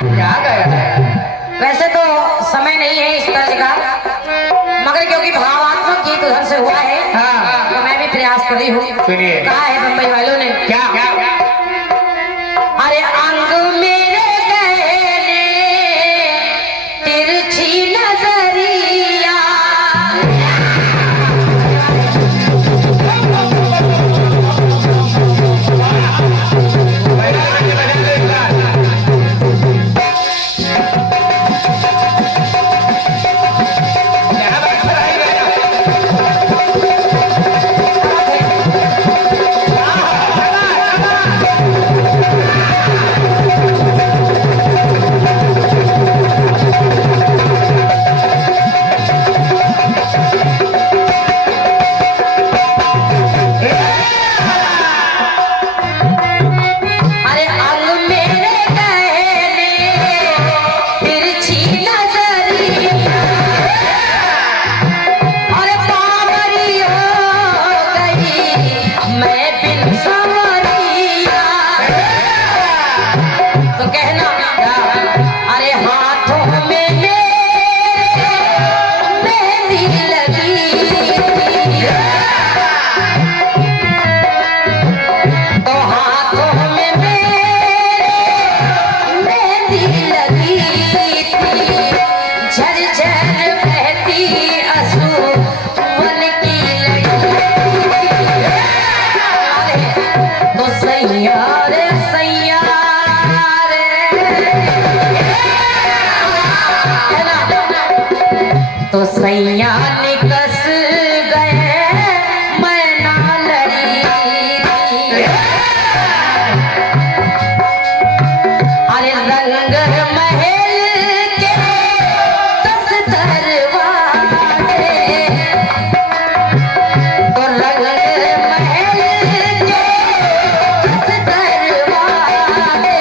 क्या गया? वैसे तो समय नहीं है इस तर्ज का, मगर क्योंकि भावात्मक गीत उधर से हुआ है हाँ। तो मैं भी प्रयास कर रही हूँ। सुनिए। कहा है बम्बई वालों ने क्या? अरे अंग मेरे गहने तिरछी नजरिया, तो सैया निकस गए मैं ना लड़ी, अरे रंग महल के 10 दरवाजे, तो रंग महल के 10 दरवाजे,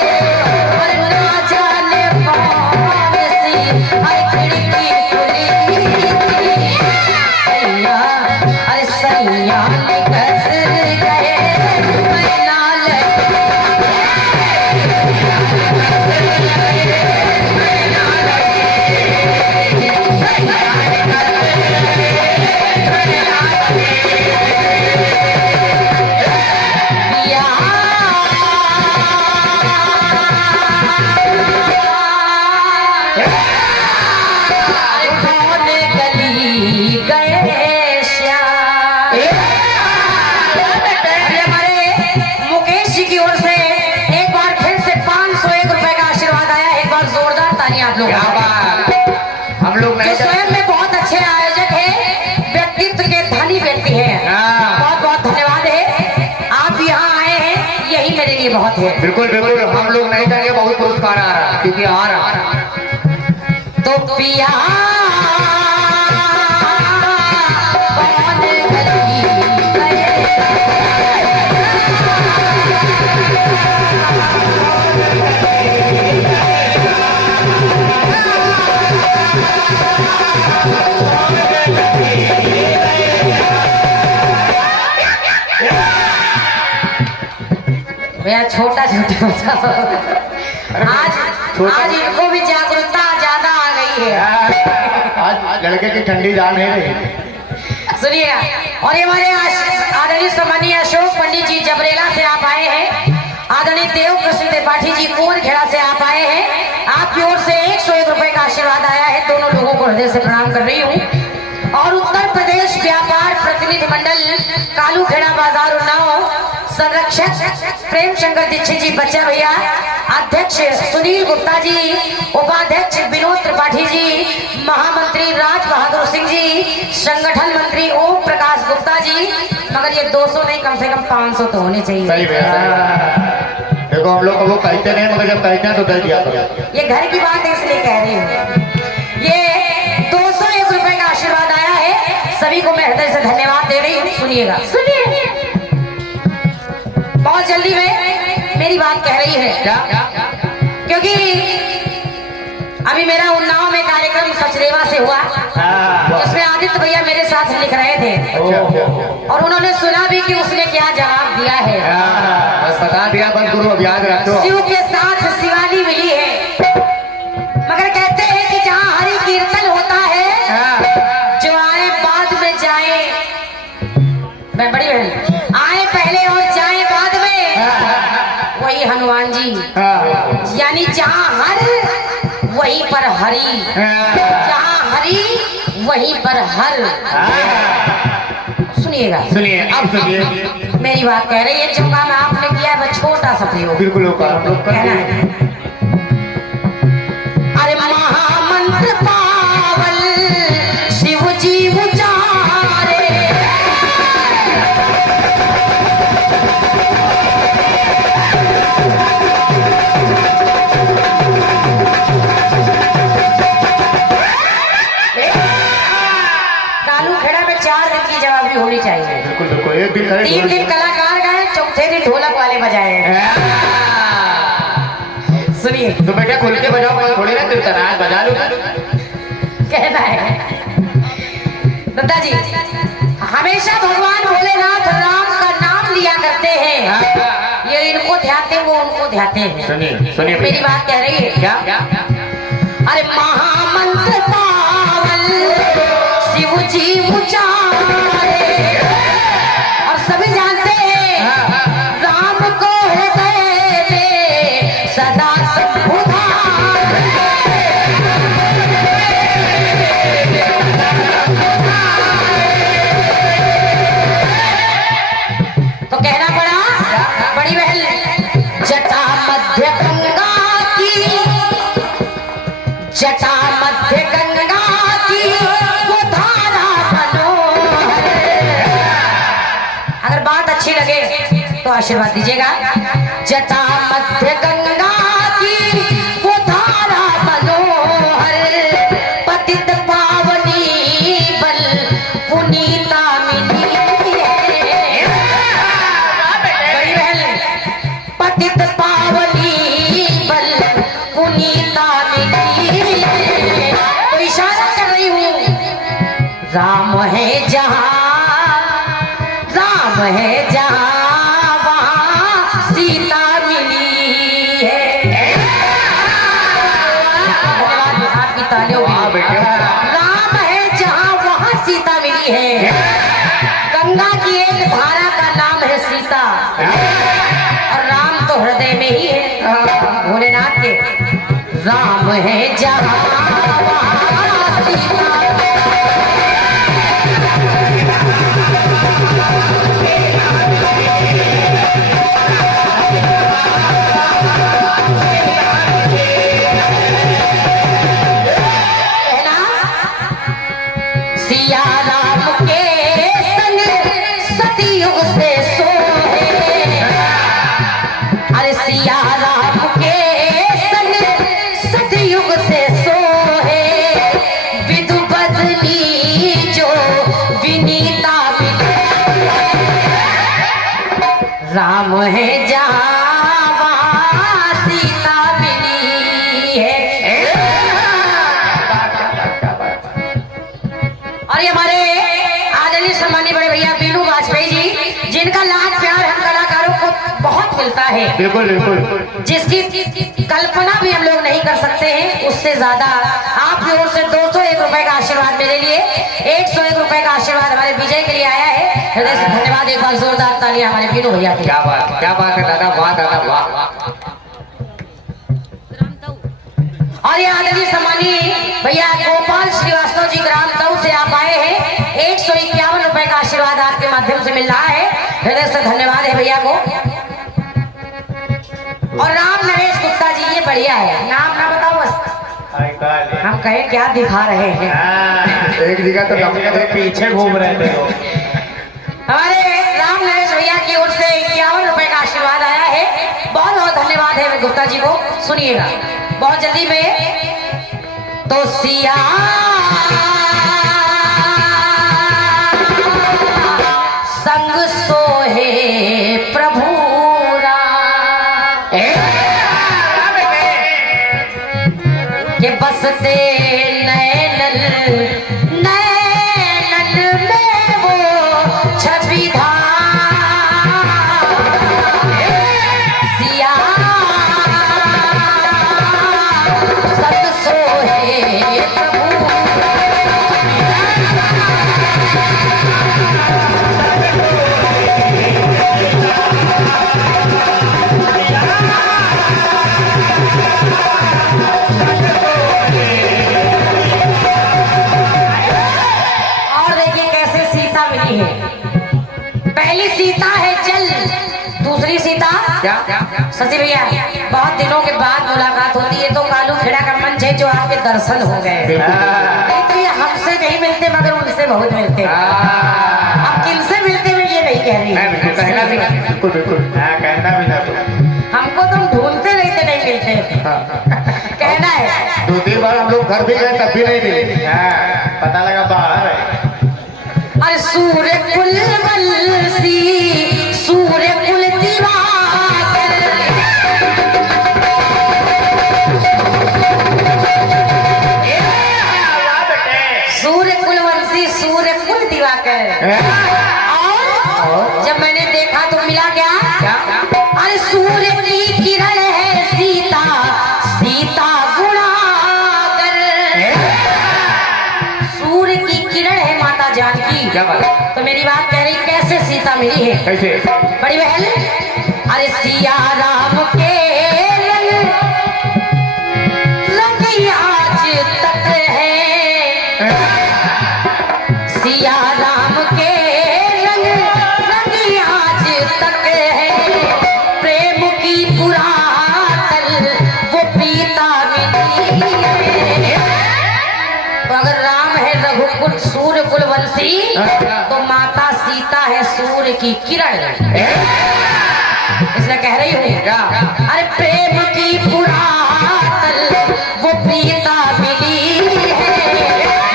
और ना जाने कौन सी हर खिड़की सैया निकस गए मैं ना आप लोग। हम लोग नहीं स्वयं में बहुत अच्छे आयोजक है, व्यक्तित्व के धनी व्यक्ति है। बहुत बहुत धन्यवाद है, आप यहाँ आए हैं यही मेरे लिए बहुत है। बिल्कुल बिल्कुल, हम लोग नहीं जाएंगे, बहुत पुरस्कार आ रहा है क्योंकि आ रहा तो पिया छोटा छोटा आज इनको भी जागरूकता ज्यादा आ गई है। आज लड़के की ठंडी जान है नहीं। सुनिएगा, और ये हमारे आदरणीय सम्मानीय अशोक पंडित जी जबरेला से आप आए हैं, आदरणीय देव कृष्ण त्रिपाठी जी कोरखेड़ा से आप आए हैं, आपकी ओर से 101 रुपए का आशीर्वाद आया है। दोनों लोगों को हृदय से प्रणाम कर रही हूँ। और उत्तर प्रदेश व्यापार प्रतिनिधि मंडल कालूखेड़ा बाजार उन्नाव संरक्षक प्रेम शंकर दीक्षित जी बच्चा भैया, अध्यक्ष सुनील गुप्ता जी, उपाध्यक्ष विनोद त्रिपाठी जी, महामंत्री राज बहादुर सिंह जी, संगठन मंत्री ओम प्रकाश गुप्ता जी, मगर ये 200 नहीं कम से कम 500 तो होने चाहिए। सही है। देखो हम लोग को वो कहते नहीं, मगर जब कहते हैं तो दे दिया करो। ये घर की बात है इसलिए कह रही हूँ। ये 201 रुपए का आशीर्वाद आया है, सभी को मैं हृदय से धन्यवाद दे रही हूँ। सुनिएगा, सुनिए, बहुत जल्दी में मेरी बात कह रही है क्या? क्योंकि अभी मेरा उन्नाव में कार्यक्रम सचदेवा से हुआ, जिसमें आदित्य भैया मेरे साथ लिख रहे थे और उन्होंने सुना भी कि उसने क्या जवाब दिया है। बस बता दिया, बस गुरु अब याद रखो। शिव के साथ शिवानी मिली है। जहाँ हर वहीं पर हरी, जहाँ हरी वहीं पर हर। सुनिएगा, सुनिए, अब सुनिए। मेरी बात कह रही है, जो काम आपने किया है वह छोटा सा प्रयोग बिल्कुल कहना है। अरे महामंत्र पावल शिव जी उचारे, कालू खेड़ा में 4 दिन की जवाबी होनी चाहिए। बिल्कुल बिल्कुल, एक दिन करे 3 दिन कलाकार गए, चौथे दिन ढोलक वाले बजाए। सुनिए, तो बेटा खुल के बजाओ, थोड़ी ना तुम तनाज बजा लो। कहना है दत्ता जी, हमेशा भगवान भोलेनाथ राम का नाम लिया करते हैं। ये इनको ध्याते, वो उनको ध्याते हैं। सुनिए सुनिए, मेरी बात कह रही है क्या क्या? अरे महामंत्र पावल शिव जी उचारे, और सभी जानते हैं राम को हृदय में सदा संबुधारे। तो कहना पड़ा बड़ी बहन, जटा मध्य गंगा की, जटा मध्य गंगा की वो धारा मनोहर। अगर बात अच्छी लगे तो आशीर्वाद दीजिएगा। जटा मध्य गंगा की वो धारा मनोहर, पतित पावनी बल पुनीता मिली है। बड़ी बहन, पतित पावनी बल पुनीता मिली है। तो इशारा कर रही हूँ, राम है जहाँ, राम है जहाँ वहाँ सीता मिली है। आपकी तालियों वाह की। बेटे। राम है जहाँ वहाँ सीता मिली है। गंगा की एक धारा का नाम है सीता, और राम तो हृदय में ही है भोलेनाथ के। राम है जहाँ वहाँ सीता। कहना, सिया राम के संग सतयुग से सोहे। अरे सिया राम के संग सतयुग से सोहे, विदु बदली जो विनीता मिले। राम है जहाँ वहाँ सीता मिली है। और ये हमारे आदरणीय सम्मानीय बड़े भैया बीनू वाजपेयी जी, जिनका लाड प्यार हम कलाकारों को बहुत मिलता है, बिल्कुल बिल्कुल, जिसकी कल्पना भी हम लोग नहीं कर सकते हैं, उससे ज्यादा आपकी ओर से 201 रुपए का आशीर्वाद मेरे लिए, 101 रुपए का आशीर्वाद हमारे विजय के लिए आया है। हृदय से धन्यवाद, एक बार जोरदार तालियां हमारे बीनू भैया की। क्या बात है दादा, वाह दादा वाह। और ये आदरणीय सम्मानीय भैया गोपाल श्रीवास्तव जी ग्राम तऊ से आप आए हैं, 151 रुपए का आशीर्वाद आपके माध्यम से मिल रहा है। हृदय से धन्यवाद है भैया को। और राम नरेश गुप्ता जी, ये बढ़िया है, नाम ना बताओ बस, हम कहें क्या दिखा रहे हैं। एक जगह तो हम पीछे घूम रहे थे। हमारे राम नरेश भैया की ओर से 51 रुपए का आशीर्वाद आया है। बहुत बहुत धन्यवाद है गुप्ता जी को। सुनिएगा बहुत जल्दी में। तो सिया संग सोहे प्रभु राम, के बसते नैनन नैनन में वो छवि धाम। सिया संग सोहे प्रभु, क्या शशि भैया बहुत दिनों के बाद मुलाकात होती है तो कालू खेड़ा का मंच है जो आपके दर्शन हो गए। नहीं तो ये हमसे नहीं मिलते मगर उनसे बहुत मिलते। अब किनसे मिलते हुए ये नहीं कह रही, कहना भी ना, बिल्कुल बिल्कुल कहना भी ना। हमको तुम ढूंढते नहीं थे, नहीं मिलते कहना है। 2-3 बार हम लोग घर भी गए तब भी नहीं मिले, पता लगा बाहर है। अरे सूर्य कुल वंशी सूर्य कुल दिवाकर, सूर्य कुल वंशी सूर्य कुल दिवाकर। और जब मैंने देखा तो मिला क्या? अरे सूर्य की किरण है सीता, सीता गुणाकर। सूर्य की किरण है माता जानकी। क्या बात? तो मेरी बात कह रही कैसे सीता मिली है? कैसे? बड़ी बहन, अरे सिया राम के रंग रंग आज तक है, सिया राम के रंग रंग आज तक है, प्रेम की पुरातन वो पीता मिली है। तो अगर राम है रघुकुल सूर्य कुल वंशी तो माता सीता है सूर्य की किरण। इसलिए कह रही हूँ क्या? अरे प्रेम की पुरातन वो पीता मिली है,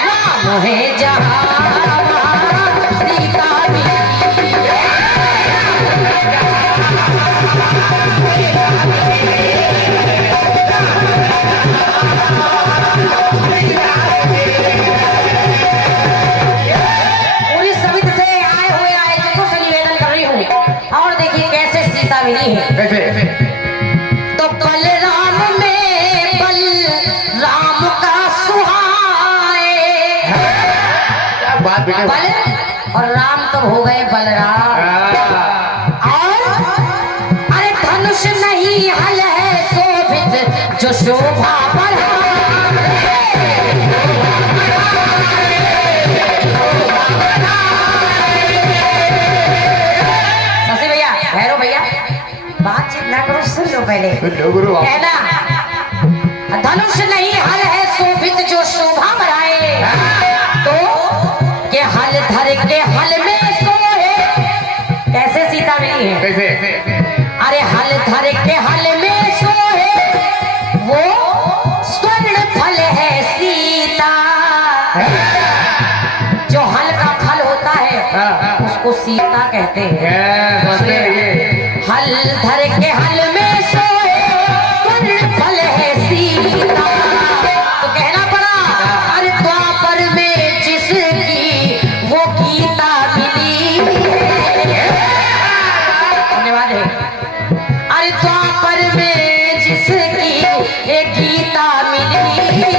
राम है जहाँ वहाँ सीता मिली है। पूरी समिति से आए हुए आयोजकों से निवेदन कर रही हूँ। और देखिए कैसे सीता मिली है। कैसे? तो बलराम में बल राम का सुहाए, क्या बात बेटे? बल और राम तो हो गए बलराम। और अरे धनुष नहीं हल है शोभित जो शोभा बढ़ाए। शशि भैया, भैरव भैया, बातचीत ना करो, सुन लो पहले। कहना धनुष नहीं हल है शोभित जो शोभा बढ़ाए, तो के हल धर के हल में सोए। कैसे सीता मिली है? कैसे? अरे हल धर के हल में सोए वो स्वर्ण फल है सीता। जो हल का फल होता है उसको सीता कहते हैं। हल धर के हल में सोए स्वर्ण फल है सीता। तो कहना पड़ा अरे द्वापर में जिसकी वो गीता मिली है। धन्यवाद है। अरे द्वापर में जिसकी एक गीता मिली है,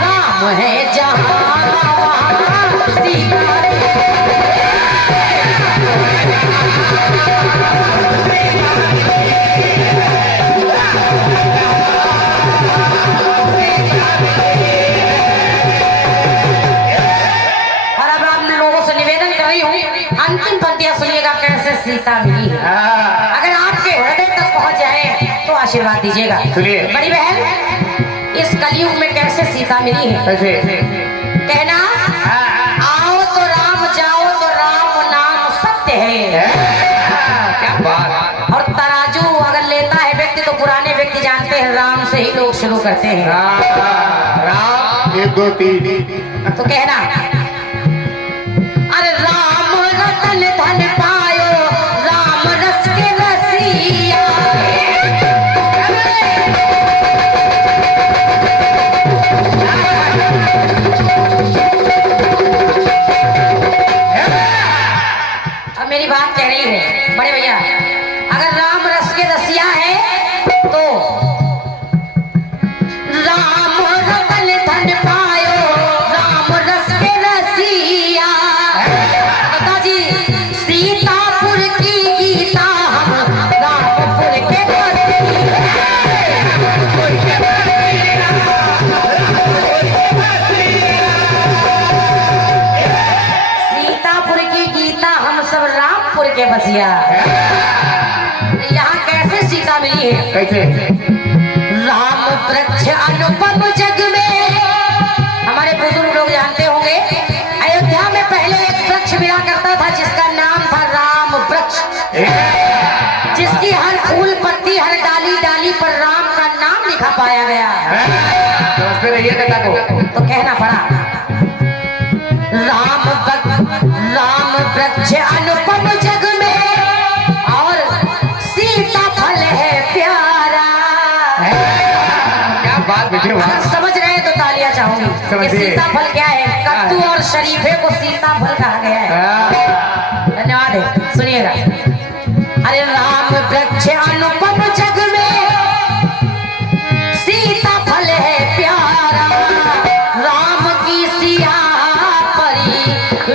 राम है जहाँ वहाँ सीता। और अब आप लोगों से निवेदन कर रही हूँ, अंतिम पंक्तियां सुनिएगा कैसे सीता मिली है। अगर आपके हृदय तक पहुंच जाए तो आशीर्वाद दीजिएगा। सुनिए। बड़ी बहन, इस कलयुग में कैसे सीता मिली है? कैसे? कहना आओ तो राम, जाओ तो राम, नाम सत्य है। क्या बात? और तराजू अगर लेता है व्यक्ति तो पुराने व्यक्ति जानते हैं राम से ही लोग शुरू करते हैं। राम 1 2 3। तो कहना अरे राम रतन धन पायो, राम रस के रसिया। अब मेरी बात कह रही है बड़े भैया, अगर राम रस के रसिया है तो राम रतन धन पायो, राम रस के रसिया। दादाजी सीतापुर की गीता हम रामपुर के सीतापुर की गीता हम सब रामपुर के बसिया। यहाँ सफलता मिली है। कैसे? राम वृक्ष अनुपम जग में, हमारे बुजुर्ग लोग जानते होंगे, अयोध्या में पहले एक वृक्ष मिला करता था जिसका नाम था राम वृक्ष, जिसकी हर फूल पत्ती हर डाली डाली पर राम का नाम लिखा पाया गया। समझते रहिए कथा को। तो कहना पड़ा राम वृक्ष अनुपम जग में और सीता फल है प्यारा। क्या बात बेटे, अगर समझ रहे हैं तो तालियां चाहूंगी कि सीता फल क्या है। कद्दू और शरीफे को सीता फल कहा गया है। धन्यवाद है, सुनिएगा। अरे राम वृक्ष अनुपम जग में सीता फल है प्यारा, राम की सिया परी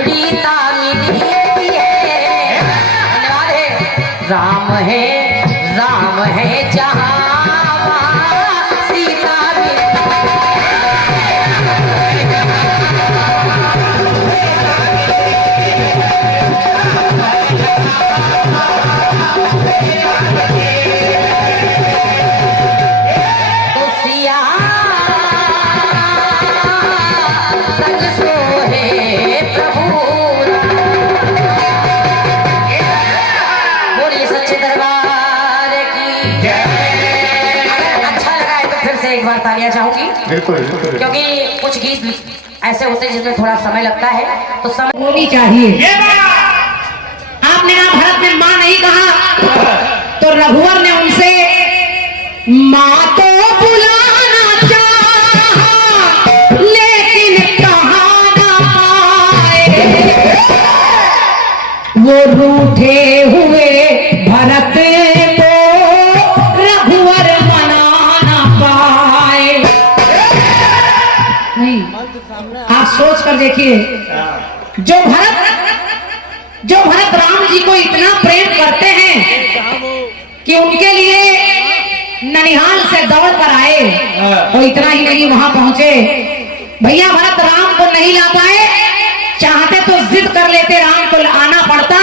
रीता मिली है। धन्यवाद है। राम है जहाँ वहाँ सीता मिली। तो सिया संग सोहे प्रभु, बोलिए सच्चे दरबार की जय। अगर अच्छा लगा है तो फिर से एक बार तालियां चाहूंगी, बिल्कुल। क्योंकि कुछ गीत ऐसे होते हैं जिसमें थोड़ा समय लगता है, तो समय होनी चाहिए। आपने ना भरत ने मां नहीं कहा तो रघुवर ने उनसे मां तो बुलाना चाहा लेकिन कहा ना पाए, वो रूठे हुए भरत को रघुवर मना ना पाए। नहीं, आप सोच कर देखिए, जो भरत राम जी को इतना प्रेम करते हैं कि उनके लिए ननिहाल से दौड़ कर आए, और इतना ही नहीं वहां पहुंचे। भैया भरत राम को नहीं ला पाए, चाहते तो जिद कर लेते, राम को आना पड़ता,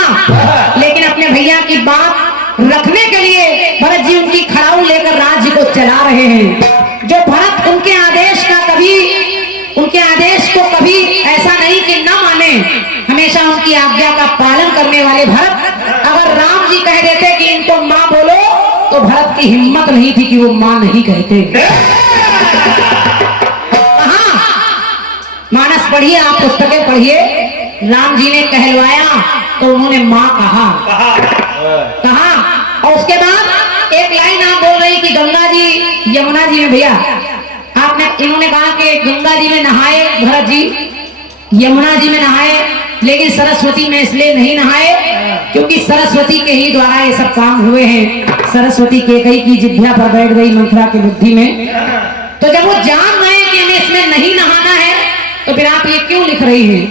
लेकिन अपने भैया की बात रखने के लिए भरत जी उनकी खड़ाऊ लेकर राज्य को चला रहे हैं। जो भरत उनके आदेश को कभी ऐसा नहीं कि न माने, हमेशा उनकी आज्ञा का पालन करने वाले भरत, अगर राम जी कह देते कि इनको मां बोलो, तो भरत की हिम्मत नहीं थी कि वो मां नहीं कहते। कहां मानस पढ़िए, आप पुस्तकें पढ़िए, राम जी ने कहलवाया तो उन्होंने मां कहा। और उसके बाद एक लाइन आप बोल रही कि गंगा जी यमुना जी में, भैया इन्होंने कहा कि गंगा जी में नहाए भरत जी, यमुना जी में नहाए, लेकिन सरस्वती में इसलिए नहीं नहाए क्योंकि सरस्वती के ही द्वारा ये सब काम हुए हैं। सरस्वती केकई की जिभ्या पर बैठ गई मंथरा की बुद्धि में। तो जब वो जान रहे कि हमें इसमें नहीं नहाना है, तो फिर आप ये क्यों लिख रही हैं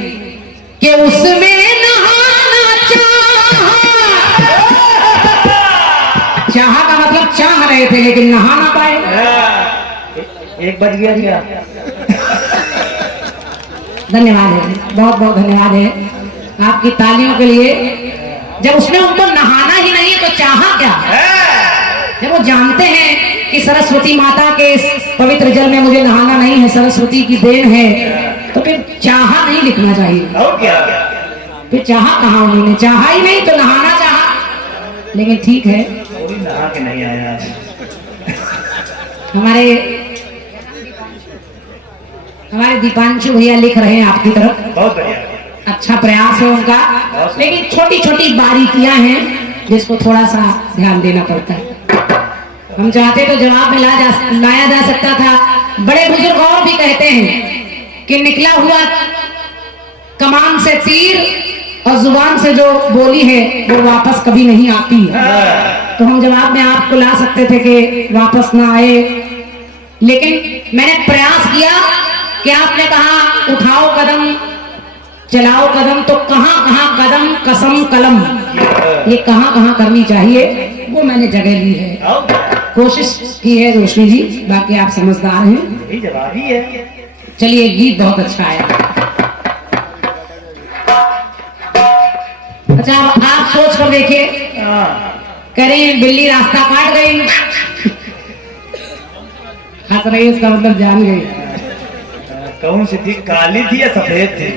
कि उसमें नहाना चाहा का मतलब चाह रहे थे लेकिन नहा ना पाए। एक बज गया क्या? धन्यवाद है, बहुत बहुत धन्यवाद है आपकी तालियों के लिए। जब उसने उनको नहाना ही नहीं तो चाहा क्या? जब वो जानते हैं कि सरस्वती माता के इस पवित्र जल में मुझे नहाना नहीं है, सरस्वती की देन है, तो फिर चाहा नहीं लिखना चाहिए। और क्या? फिर चाहा कहाँ, उन्होंने चाहा ही नहीं तो नहाना चाहा। लेकिन ठीक है, कोई नहा के नहीं आया। हमारे दीपांशु भैया लिख रहे हैं आपकी तरफ, बहुत बढ़िया, अच्छा प्रयास है उनका, लेकिन छोटी छोटी बारीकियां हैं जिसको थोड़ा सा ध्यान देना पड़ता है। हम चाहते तो जवाब में लाया जा सकता था। बड़े बुजुर्ग और भी कहते हैं कि निकला हुआ कमान से तीर और जुबान से जो बोली है वो वापस कभी नहीं आती है। तो हम जवाब में आपको ला सकते थे कि वापस ना आए, लेकिन मैंने प्रयास किया कि आपने कहा उठाओ कदम चलाओ कदम, तो कहां कहां कदम कसम कलम, ये कहां कहां करनी चाहिए वो मैंने जगह ली है, कोशिश की है रोशनी जी, बाकी आप समझदार हैं। यही जवाब ही है। चलिए, गीत बहुत अच्छा आया। अच्छा, आप सोच कर देखिए, कह रही है बिल्ली रास्ता काट गई। हंस रही है, इसका मतलब जान गई। कौन सी थी, काली थी या सफेद थी?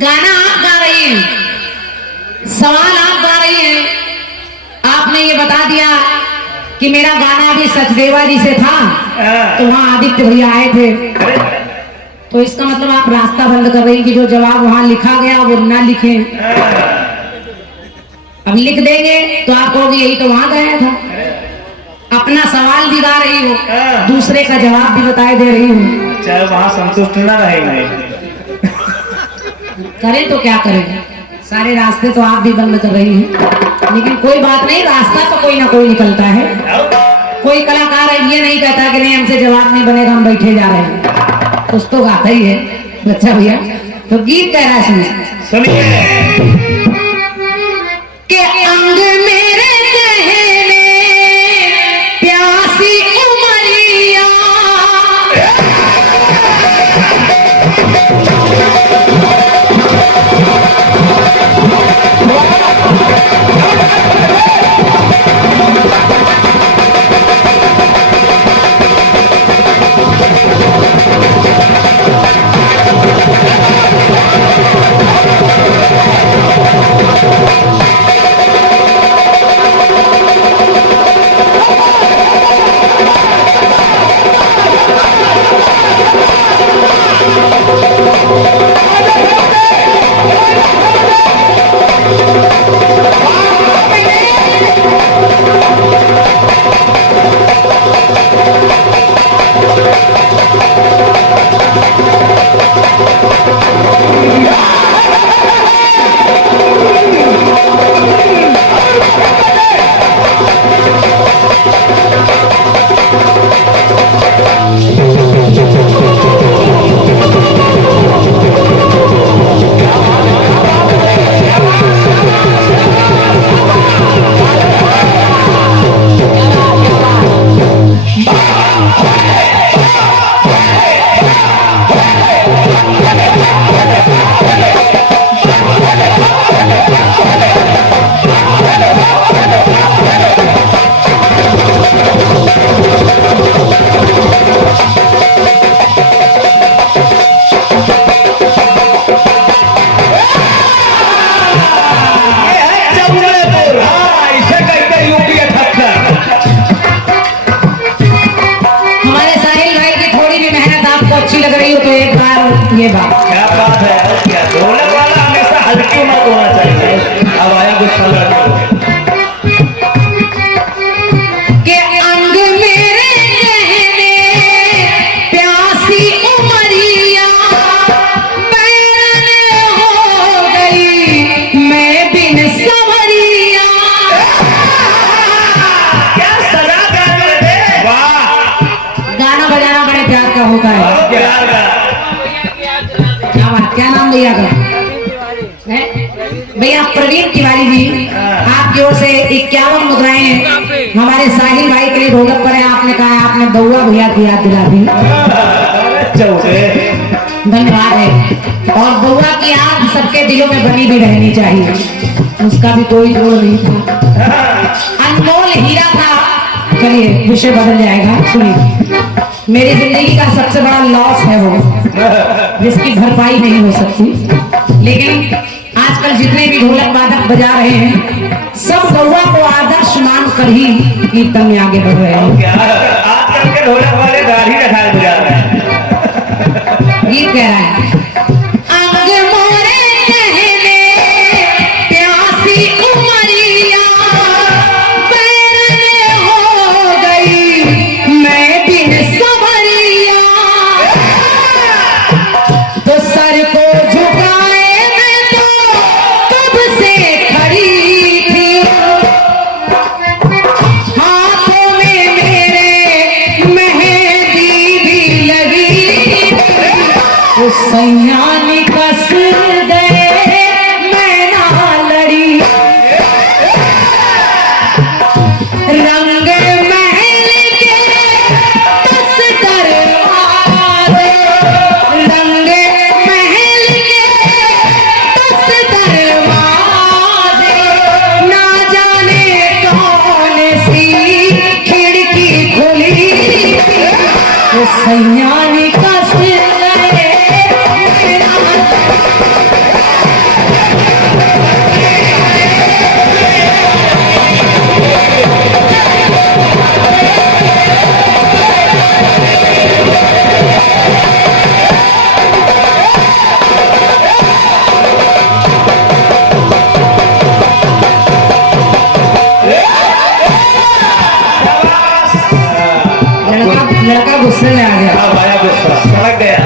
गाना आप गा रही हैं, सवाल आप गा रही हैं। आपने ये बता दिया कि मेरा गाना अभी सचदेवा जी से था, तो वहाँ आदित्य भैया आए थे, तो इसका मतलब आप रास्ता बंद कर रही कि जो जवाब वहाँ लिखा गया वो ना लिखे। अब लिख देंगे तो आप कहोगे यही तो वहाँ गया था। अपना सवाल भी गा रही हो, दूसरे का जवाब भी बताए दे रही हो। चाहे वहाँ संतुष्ट ना रहेंगे। करें तो क्या करें, सारे रास्ते तो आप भी बंद कर रही हैं, लेकिन कोई बात नहीं, रास्ता तो कोई ना कोई निकलता है। कोई कलाकार है ये नहीं कहता कि नहीं हमसे जवाब नहीं बनेगा, हम बैठे जा रहे हैं, कुछ तो गाता ही है बच्चा भैया। तो गीत कह रहा है, सुनिए। के अंग मेरे कहने प्यासी उमरिया, ये बात क्या बात है, क्या ढोलक वाला हमेशा हल्की उम्र होना चाहिए। अब आया गुस्सा के अंग मेरे कहने प्यासी उमरिया, बैरन हो गई मैं बिन संवरिया। क्या सजा कर दे। वाह, गाना बजाना बड़े प्यार का होता है। प्यार का क्या नाम भैया का है? भैया प्रवीण तिवारी जी, आपकी ओर से 51 मुद्राएं हमारे साहिल भाई के लिए ढोलक पर है। आपने कहा आपने बउआ भैया की याद दिला दी, धन्यवाद है। और बउआ की याद सबके दिलों में बनी भी रहनी चाहिए, उसका भी कोई जोड़ नहीं था, अनमोल हीरा था। चलिए विषय बदल जाएगा। सुनिए, मेरी जिंदगी का सबसे बड़ा लॉस है वो, जिसकी भरपाई नहीं हो सकती। लेकिन आजकल जितने भी ढोलक वादक बजा रहे हैं, सब गौवा को आदर्श मान कर ही कीर्तन में आगे बढ़ रहे हैं। आजकल के ढोलक वाले दाढ़ी रखा बजा रहे हैं। ये कह रहा है, अंग मोरे कहने प्यासी उमरिया, बैरन हो गई मैं बिन संवरिया। तो सर को झुकाए मैं तो कब से खड़ी थी, हाथों में मेरे मेहंदी भी लगी, उस सैयानी कस गए मैं ना लड़ी। रंग महल के दस दरवाजे, रंग महल के दस दरवाजे, सैयानी का लड़का गुस्से में आ गया। अब आया गुस्सा, सड़क गया।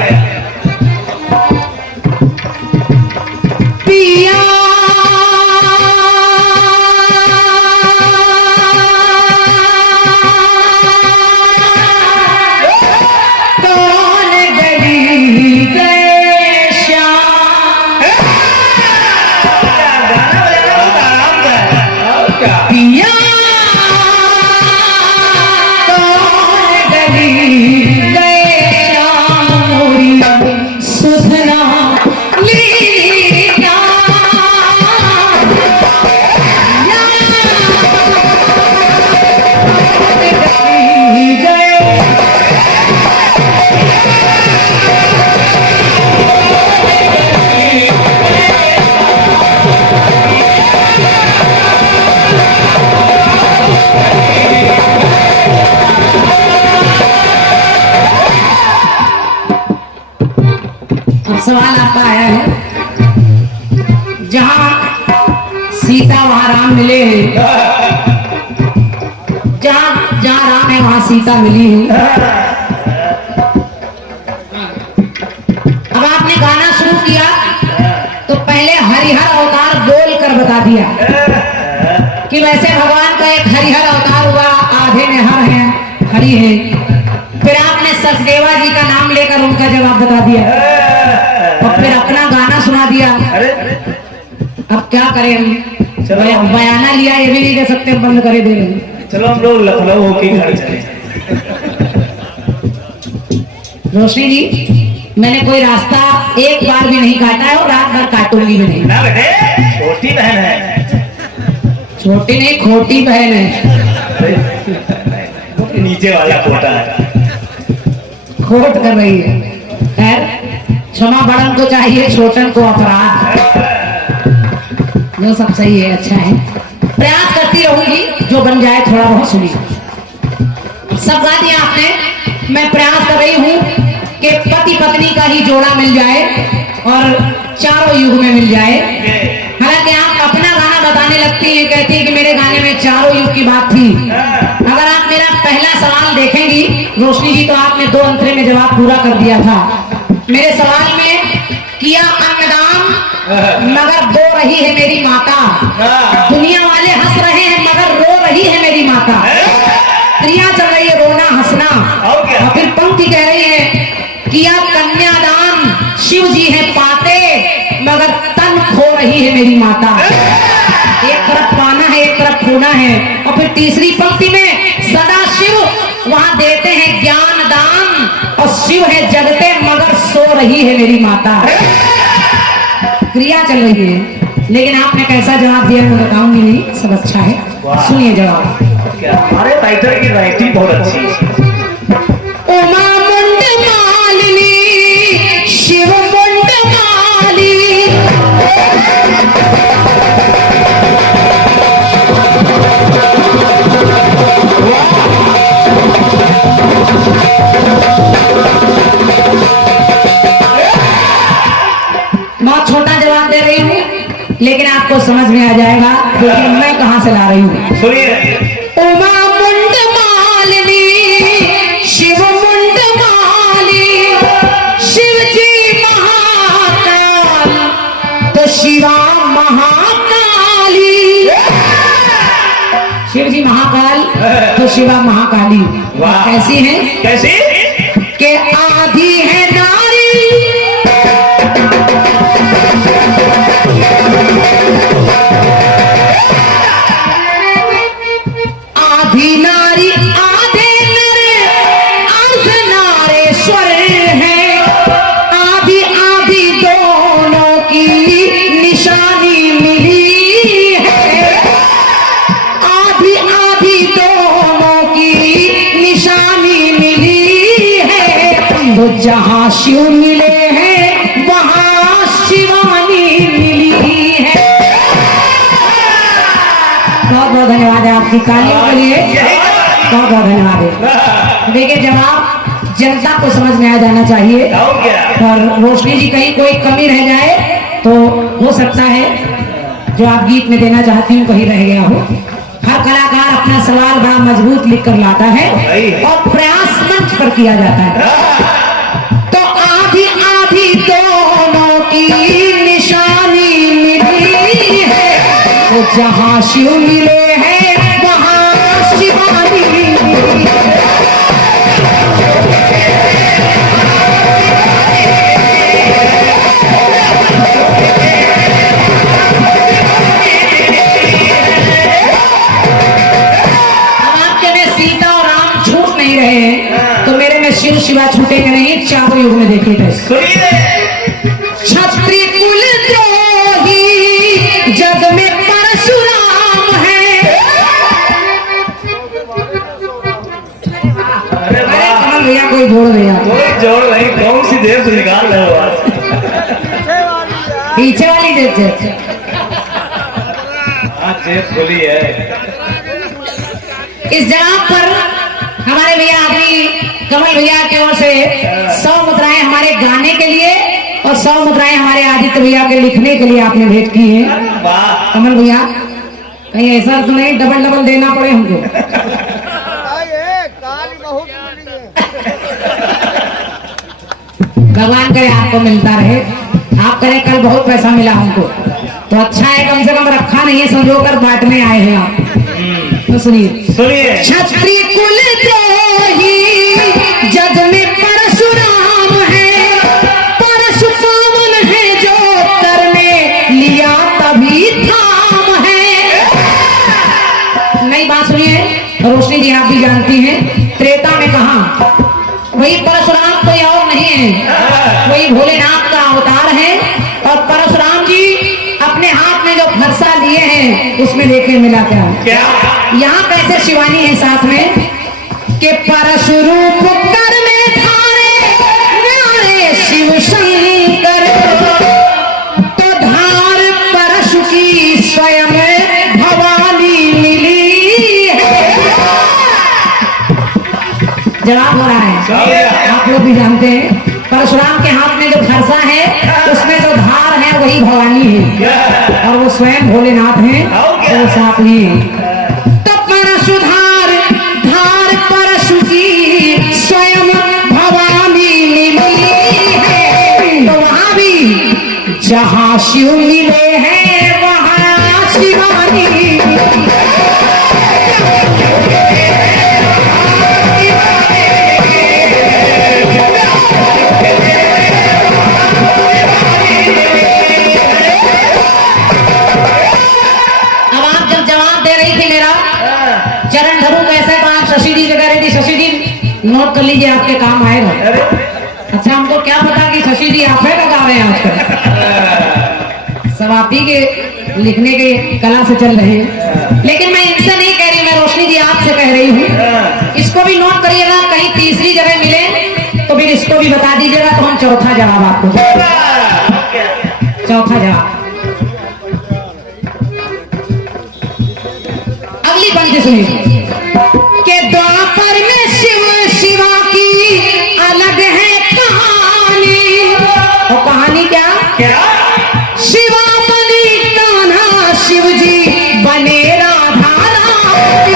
पिया कौन गली गए श्याम, गाना बजाना बहुत आराम का है। और क्या? पिया कौन गली गए श्याम, मोरी सुधना लीला। गली गए अब सवाल आपका आया है, जहाँ सीता वहाँ राम मिले हैं, जहाँ जहाँ राम है वहाँ सीता मिली है। अब आपने गाना शुरू किया तो पहले हरिहर अवतार बोल कर बता दिया कि वैसे भगवान का एक हरिहर अवतार हुआ, आधे में हर है, हरि है। फिर आपने सचदेवा जी का नाम लेकर उनका जवाब बता दिया और फिर अपना गाना सुना दिया। अरे अब क्या करें हम? चलो। बयाना लिया ये भी नहीं कह सकते, हम बंद करे दे रहे हैं। चलो हम लोग लखनऊ होके घर चले। रोशनी जी, मैंने कोई रास्ता एक बार भी नहीं काटा है और रात भर काटूंगी भी नहीं। ना बेटे, छोटी बहन है। छोटी नहीं, खोटी बहन है। अरे, नीचे वाला खोटा है। खोट कर रही है। खैर, क्षमा बड़न को चाहिए, छोटन को अपराध। जो सब सही है, अच्छा है। प्रयास करती रहूंगी, जो बन जाए थोड़ा बहुत सुनिए। सब गा दिया आपने। मैं प्रयास कर रही हूँ कि पति पत्नी का ही जोड़ा मिल जाए और चारों युग में मिल जाए। हालांकि आप अपना गाना बताने लगती हैं, कहती है कि मेरे गाने में चारों युग की बात थी। अगर आप मेरा पहला सवाल देखेंगी रोशनी जी, तो आपने 2 अंतरे में जवाब पूरा कर दिया था। मेरे सवाल में किया अन्नदान मगर रो रही है मेरी माता। दुनिया वाले हंस रहे हैं मगर रो रही है मेरी माता। क्रिया चल रही है, रोना हंसना। और फिर पंक्ति कह रही है, किया कन्यादान शिव जी है पाते मगर तन खो रही है मेरी माता। एक तरफ पाना है, एक तरफ खोना है। और फिर तीसरी पंक्ति में सदा शिव वहां देते हैं ज्ञान दान और शिव है जगते मगर सो रही है मेरी माता। क्रिया चल रही है, लेकिन आपने कैसा जवाब दिया मैं बताऊंगी नहीं, सब अच्छा है। सुनिए जवाब। क्या हमारे राइटर की राइटिंग बहुत अच्छी है। उमा मुंड मालिनी शिव मुंड माली, बहुत छोटा जवाब दे रही हूँ लेकिन आपको समझ में आ जाएगा क्योंकि मैं कहां से ला रही हूँ। सुनिए। उमा मुंड मालिनी शिव मुंड माली, शिव जी महाकाल तो शिवा महाकाली। शिव जी महाकाल तो शिवा महाकाली। वाह। कैसी है? कैसी? के आधी है नारी आधी नारी आधे नर अर्ध नारेश्वर है। आधी आधी दोनों की निशानी मिली है। आधी आधी दोनों की निशानी मिली है। जहाँ शिव मिले हैं वहाँ शिवानी मिली है। बहुत बहुत धन्यवाद है आपकी तालियों के लिए, बहुत बहुत धन्यवाद है। देखिए जवाब जनता को समझ में आ जाना चाहिए, और क्या और रोशनी जी कहीं कोई कमी रह जाए तो हो सकता है जो आप गीत में देना चाहती हूँ कहीं रह गया हो। हर कलाकार अपना सवाल बड़ा मजबूत लिख कर लाता है और प्रयास मंच पर किया जाता है। तो आधी आधी दोनों की निशानी मिली है, तो जहाँ शिव मिले हैं वहाँ शिवानी मिली है। तो मेरे में शिव शिवा छूटेंगे नहीं, चारों युग में देखिए कैसे। क्षत्रिय कुल द्रोही जग में परशुराम है। अरे कमल भैया कोई जोड़ भैया, कोई जोड़ नहीं, कौन सी देव से निकाल रहे हो आज? पीछे वाली देव हाँ जेब खोली है। इस जगह पर हमारे भैया आदमी कमल भैया की ओर से 100 मुद्राएं हमारे गाने के लिए और 100 मुद्राएं हमारे आदित्य भैया के लिखने के लिए आपने भेंट की है। वाह कमल भैया कहीं ऐसा तो नहीं डबल डबल देना पड़े हमको। भगवान करे आपको मिलता रहे, आप करें कल बहुत पैसा मिला हमको तो अच्छा है, कम से कम रखा नहीं है, संजो कर बांटने आए हैं आप। तो सुनिए सुनिए। क्षत्रिय कुल द्रोही जग में परशुराम है, परशु पावन है जो कर में लिया तभी थाम है। नई बात सुनिए, रोशनी जी आप भी जानती हैं, त्रेता में कहा वही परशुराम कोई और नहीं है, वही भोलेनाथ का अवतार है। और परशुराम जी अपने हाथ में जो फरसा लिए हैं उसमें देखे मिला क्या यहाँ कैसे शिवानी है साथ में कि परशुरूप कर में धारे न्यारे शिव शंकर, तो धार परशु की स्वयं भवानी मिली है। जवाब हो रहा है, आप लोग भी जानते हैं परशुराम के हाथ में जो फरसा है उसमें जो धार है वही भवानी है और वो स्वयं भोलेनाथ हैं तो वो साथ ही हैं। तो परशुधार धार परशु की स्वयं भवानी मिली है, तो वहां भी जहां शिव मिले हैं वहां शिवानी मिली है। चरण धरू कैसे तो आप शशि दी जगह रही थी, शशि दी नोट कर लीजिए आपके काम आएगा। अच्छा हमको क्या पता कि शशि दी आप है गा रहे हैं आजकल, सब आप ही के लिखने के कला से चल रहे हैं। लेकिन मैं इनसे नहीं कह रही, मैं रोशनी जी आपसे कह रही हूँ, इसको भी नोट करिएगा, कहीं तीसरी जगह मिले तो फिर इसको भी बता दीजिएगा तो हम चौथा जवाब आपको, चौथा जवाब। अगली पंक्ति सुनिए के द्वापर में शिव शिवा की अलग है कहानी। और कहानी क्या शिवा बनी कान्हा, शिव जी बने राधा रानी।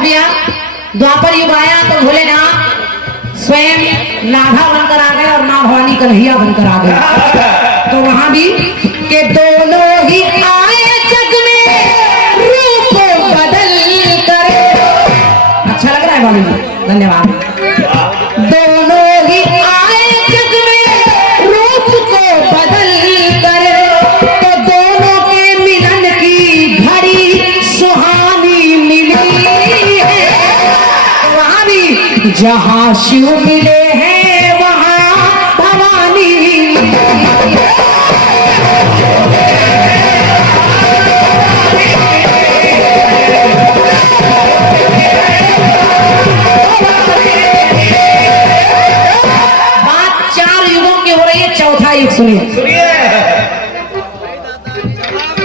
भैया द्वापर युग आया तो भोलेनाथ स्वयं राधा बनकर आ गए और मां भवानी कन्हैया बनकर आ गए। तो वहां भी के दोनों ही आए जग में रूप बदल कर। अच्छा लग रहा है बाबू जी, धन्यवाद। दोनों ही आए जग में रूप को बदल कर, तो दोनों के मिलन की घड़ी सुहानी मिली है। वहां भी जहां शिव मिले हैं वहां भवानी मिली है।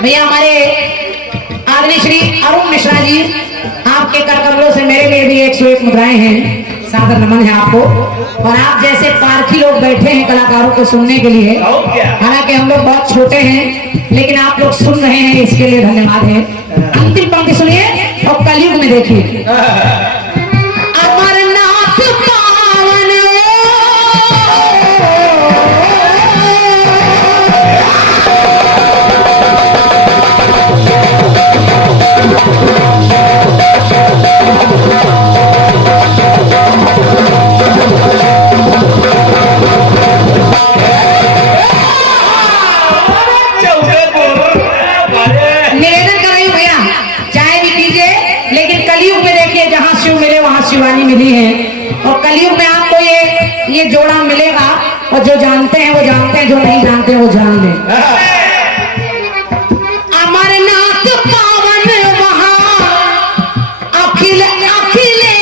भैया हमारे आदरणीय श्री अरुण मिश्रा जी, आपके कर कमलों से मेरे लिए भी 101 मुद्राएं हैं, सादर नमन है आपको। और आप जैसे पारखी लोग बैठे हैं कलाकारों को सुनने के लिए, और क्या? हालांकि हम लोग बहुत छोटे हैं लेकिन आप लोग सुन रहे हैं, इसके लिए धन्यवाद है। अंतिम पंक्ति सुनिए और कलयुग में देखिए। अमरनाथ पावन निवेदन कर रही हूँ भैया, चाय भी पीजिए लेकिन कलयुग में देखिए, जहाँ शिव मिले वहाँ शिवानी मिली है। और कलयुग में आपको ये जोड़ा मिलेगा, और जो जानते हैं वो जानते हैं, जो नहीं जानते हैं वो जान लें। अमरनाथ पावन वहाँ अखिलेश्वर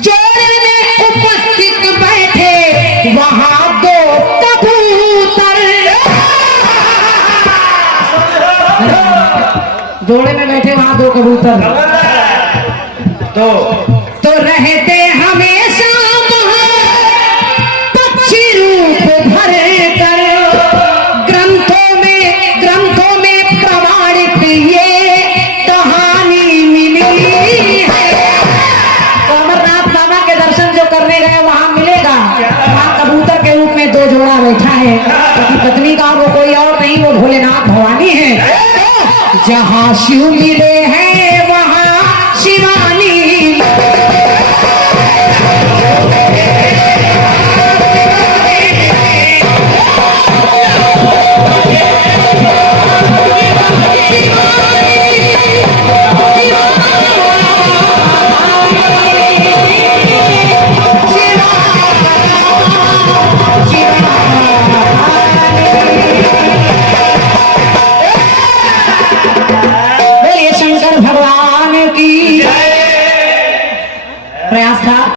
जोड़े में उपस्थित बैठे वहाँ दो कबूतर। जोड़े में बैठे वहां दो कबूतर, तो रहते हमेशा पक्षी रूप धर कर, ग्रंथों में प्रमाणित ये कहानी मिली है। तो अमरनाथ बाबा के दर्शन जो करने गए वहां मिलेगा, वहां कबूतर के रूप में दो जोड़ा बैठा है, क्योंकि पत्नी का वो कोई और नहीं, वो भोलेनाथ भवानी है। जहाँ शिव मिले हैं वहाँ शिवानी